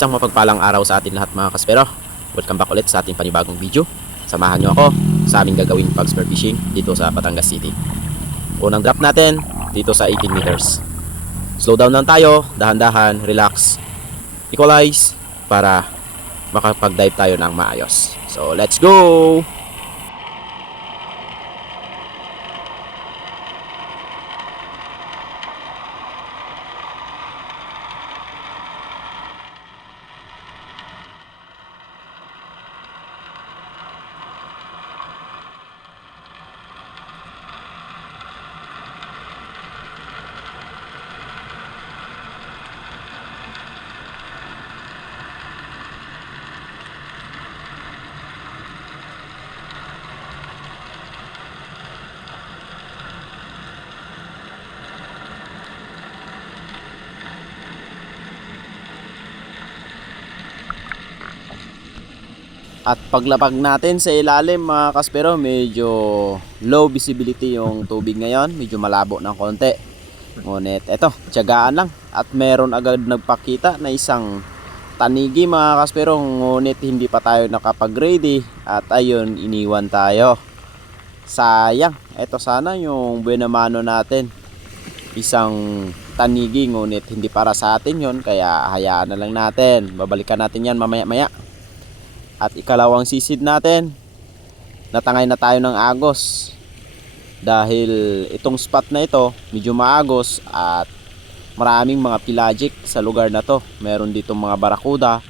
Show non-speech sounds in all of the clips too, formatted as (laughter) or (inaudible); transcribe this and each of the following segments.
Isang mapagpalang araw sa atin lahat mga kaspero. Welcome back ulit sa ating panibagong video. Samahan nyo ako sa aming gagawing pag spear fishing dito sa Batangas City. Unang drop natin dito sa 18 meters. Slow down lang tayo, dahan-dahan, relax, equalize para makapag-dive tayo ng maayos. So let's go! At paglapag natin sa ilalim mga kaspero, medyo low visibility yung tubig ngayon. Medyo malabo ng konti. Ngunit eto, tiyagaan lang. At meron agad nagpakita na isang tanigi mga kaspero. Ngunit hindi pa tayo nakapag-ready. At ayun, iniwan tayo. Sayang. Eto sana yung buenamano natin. Isang tanigi ngunit hindi para sa atin yon Kaya hayaan na lang natin. Babalikan natin yan mamaya-maya. At ikalawang sisid natin, natangay na tayo ng agos. Dahil itong spot na ito, medyo maagos at maraming mga pelagic sa lugar na to. Meron dito mga barakuda,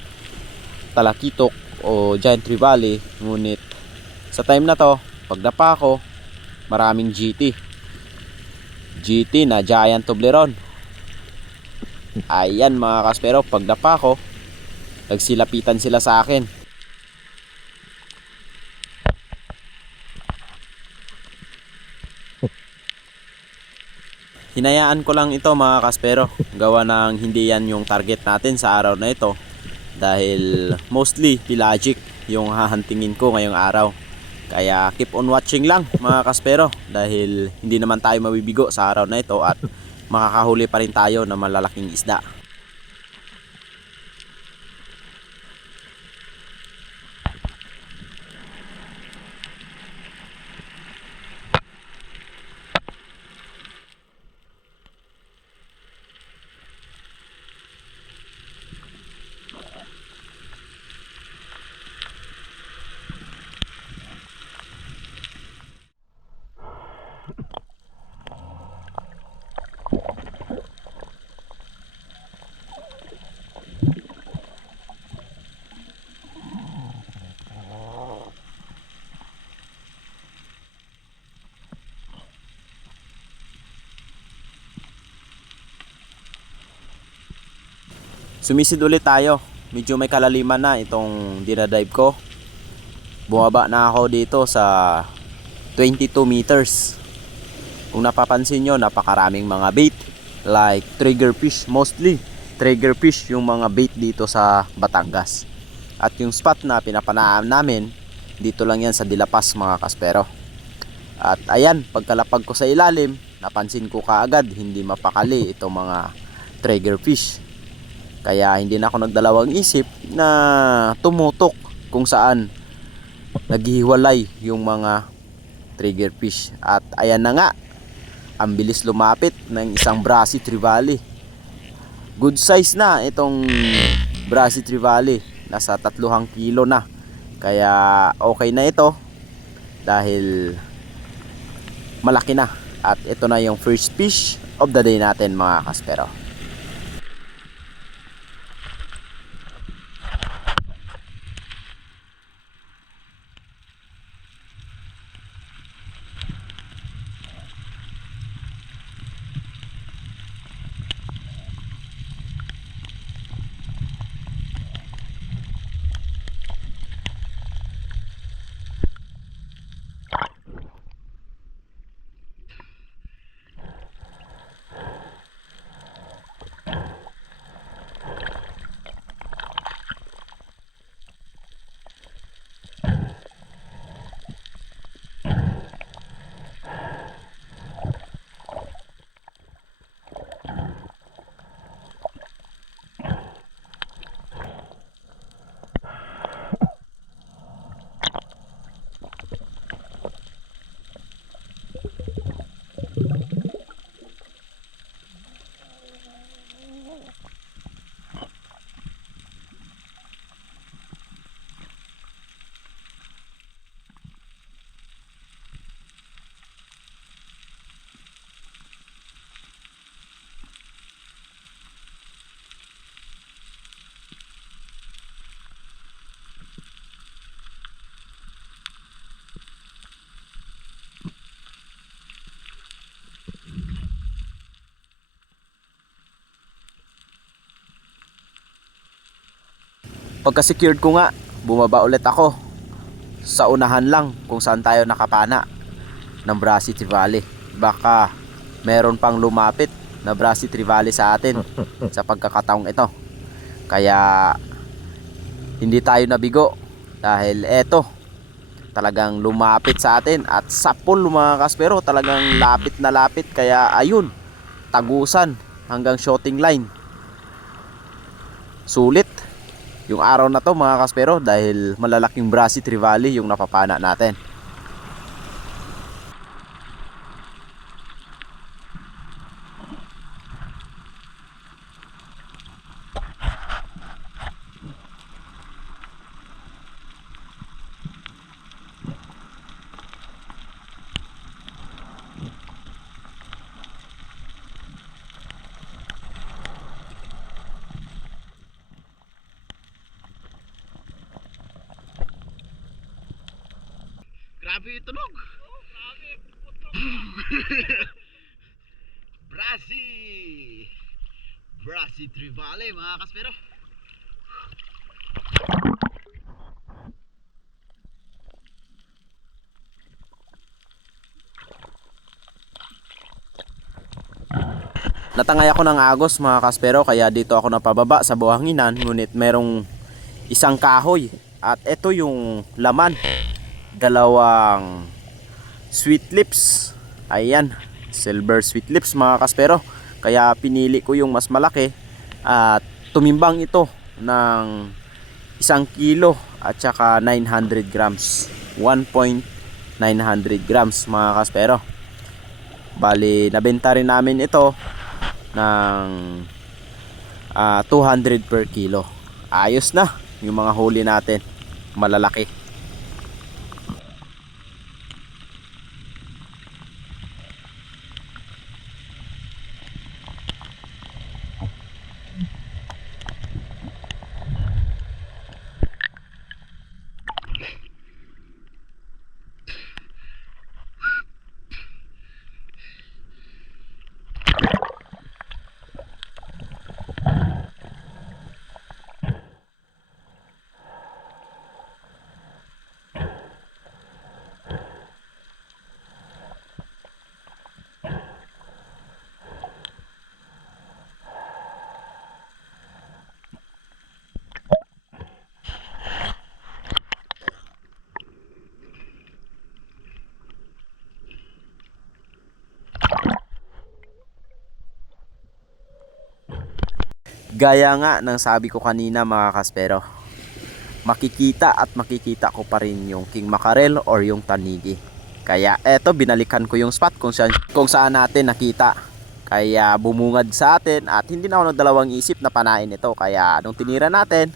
talakitok o giant trevally. Ngunit sa time na to, pagdapa ko, maraming GT. GT na giant toblerone. Ayan mga kaspero, pagdapa ko, nagsilapitan sila sa akin. Hinayaan ko lang ito mga kaspero. Gawa ng hindi yan yung target natin sa araw na ito. Dahil mostly pelagic yung hahantingin ko ngayong araw. Kaya keep on watching lang mga kaspero. Dahil hindi naman tayo mabibigo sa araw na ito at makakahuli pa rin tayo ng malalaking isda. Sumisid ulit tayo. Medyo may kalaliman na itong dinadive ko. Bumaba na ako dito sa 22 meters. Kung napapansin nyo, napakaraming mga bait. Like trigger fish mostly. Trigger fish yung mga bait dito sa Batangas. At yung spot na pinapanaan namin, dito lang yan sa Dilapas mga kaspero. At ayan, pagkalapag ko sa ilalim, napansin ko kaagad hindi mapakali itong mga trigger fish. Kaya hindi na ako nagdalawang isip na tumutok kung saan naghihiwalay yung mga trigger fish. At ayan na nga, ang bilis lumapit ng isang Brasi Trevally. Good size na itong Brasi Trevally. Nasa tatluhang kilo na. Kaya okay na ito dahil malaki na. At ito na yung first fish of the day natin mga kaspero. Pagka secured ko nga, bumaba ulit ako. Sa unahan lang kung saan tayo nakapana. Ng Brasi Trevally. Baka meron pang lumapit na Brasi Trevally sa atin (laughs) sa pagkakataong ito. Kaya hindi tayo nabigo. Dahil eto talagang lumapit sa atin. At sapol mga kaspero talagang lapit na lapit. Kaya ayun tagusan hanggang shooting line. Sulit yung araw na to mga kaspero dahil malalaking Brasi Trevally yung napapana natin Grabe yung tunog. (laughs) Brasi! Brasi Trivale mga kaspero. Natangay ako ng agos mga kaspero kaya dito ako napababa sa buhanginan ngunit merong isang kahoy at ito yung laman dalawang sweet lips ayan silver sweet lips mga kaspero kaya pinili ko yung mas malaki at tumimbang ito ng isang kilo at saka 900 grams 1.900 grams mga kaspero bali nabenta rin namin ito ng ah, 200 per kilo. Ayos na yung mga huli natin. Malalaki. Gaya nga ng sabi ko kanina mga kaspero. Makikita at makikita ko pa rin yung King Mackerel or yung Tanigi. Kaya eto binalikan ko yung spot kung saan, kung saan natin nakita. Kaya bumungad sa atin at hindi na ako nagdalawang isip na panain ito. Kaya nung tinira natin,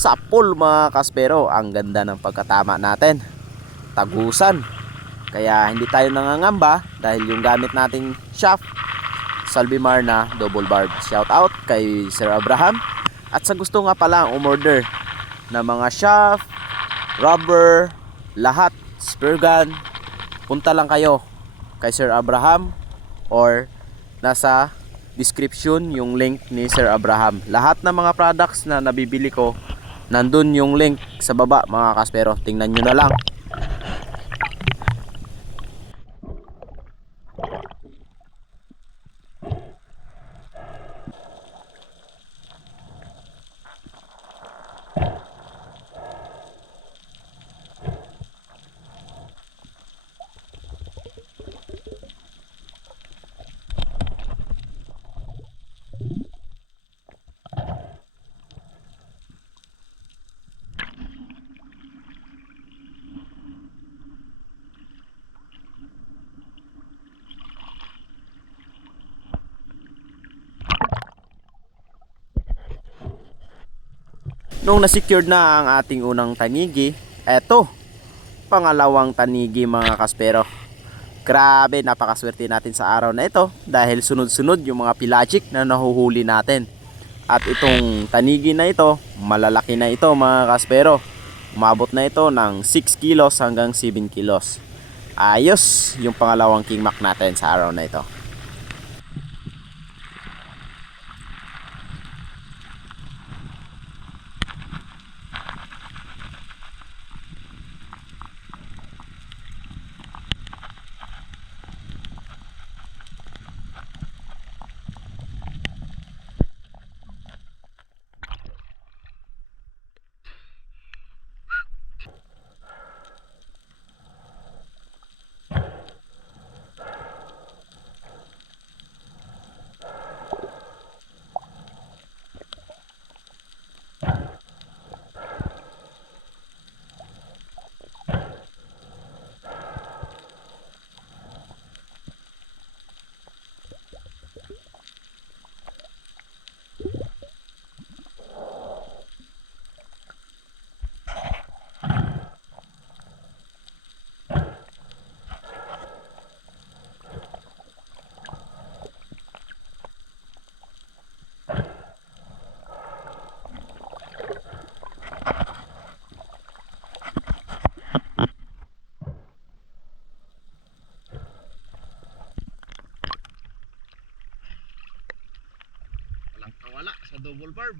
sapul mga kaspero. Ang ganda ng pagkatama natin. Tagusan. Kaya hindi tayo nangangamba dahil yung gamit nating shaft Salvi Marna double barb. Shout out kay Sir Abraham. At sa gusto nga pala umorder na mga shaft, rubber, lahat, spear gun, punta lang kayo kay Sir Abraham or nasa description yung link ni Sir Abraham. Lahat ng mga products na nabibili ko, nandun yung link sa baba mga kaspero. Tingnan nyo na lang. Nung na-secured na ang ating unang tanigi, eto, pangalawang tanigi mga kaspero. Grabe, napakaswerte natin sa araw na ito dahil sunod-sunod yung mga pelagic na nahuhuli natin. At itong tanigi na ito, malalaki na ito mga kaspero. Umabot na ito ng 6 kilos hanggang 7 kilos. Ayos yung pangalawang king mac natin sa araw na ito. Wala sa double barb.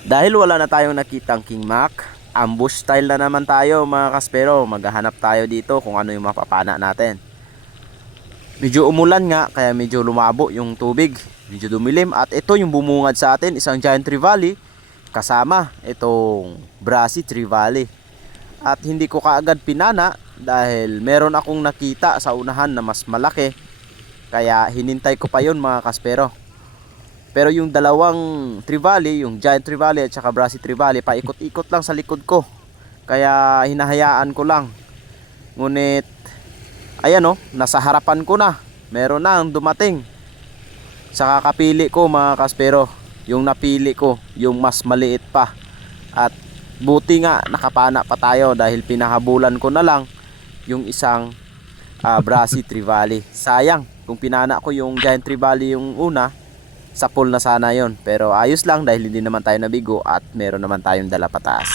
Dahil wala na tayong nakitang King Mac, ambush style na naman tayo mga kaspero. Maghahanap tayo dito kung ano yung mapapana natin. Medyo umulan nga, kaya medyo lumabo yung tubig. Medyo dumilim. At ito yung bumungad sa atin, isang giant trevally. Kasama itong Brasi trevally. At hindi ko kaagad pinana dahil meron akong nakita sa unahan na mas malaki. Kaya hinintay ko pa yon mga kaspero. Pero yung dalawang trevally, yung giant trevally at saka Brasi trevally, paikot-ikot lang sa likod ko. Kaya hinahayaan ko lang. Ngunit, ayan o, nasa harapan ko na. Meron na ang dumating. Sa kakapili ko mga kaspero, yung napili ko, yung mas maliit pa. At buti nga nakapana pa tayo dahil pinahabulan ko na lang yung isang ah, Brasi trevally. Sayang, kung pinana ko yung giant trevally yung una, sa pool na sana yon pero ayos lang dahil hindi naman tayo nabigo at meron naman tayong dala pataas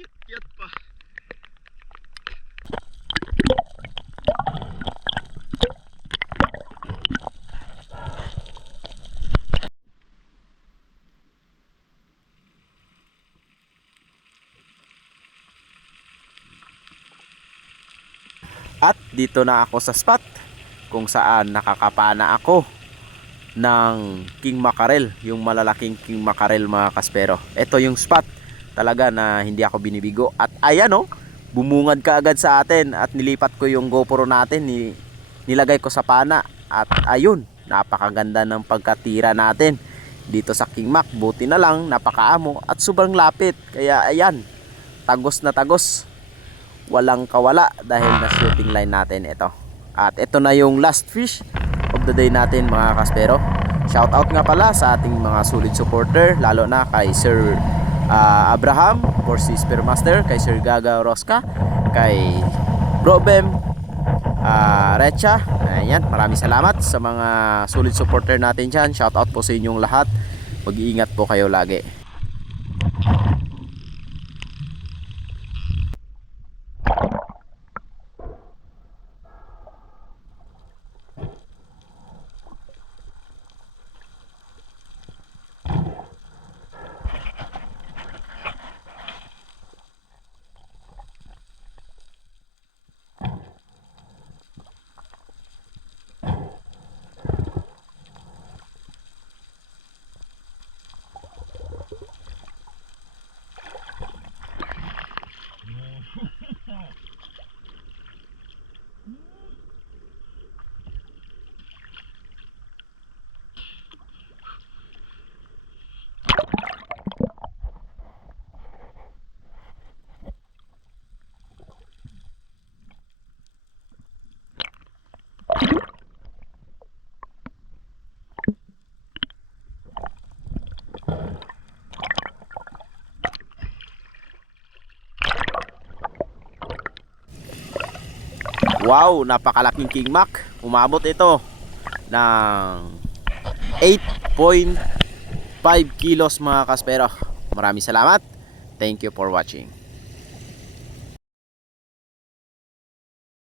Kit-kit pa. at dito na ako sa spot kung saan nakakapana ako ng king mackerel yung malalaking king mackerel mga kaspero. Ito yung spot talaga na hindi ako binibigo. At ayan oh bumungad ka agad sa atin at nilipat ko yung GoPro natin ni, nilagay ko sa pana. At ayun napakaganda ng pagkatira natin dito sa King Mac. Buti na lang napakaamo at sobrang lapit. Kaya ayan tagos na tagos walang kawala dahil na shooting line natin ito. At ito na yung last fish of the day natin mga kaspero shout out nga pala sa ating mga solid supporter lalo na kay Sir ah, Abraham for si Spearmaster kay Sir Gaga Rosca kay Brobem ah, Recha. Ayan maraming salamat sa mga solid supporter natin dyan. Shout out po sa inyong lahat. Mag-iingat po kayo lagi Wow, napakalaking King Mac. Umabot ito ng 8.5 kilos mga kaspero. Maraming salamat. Thank you for watching.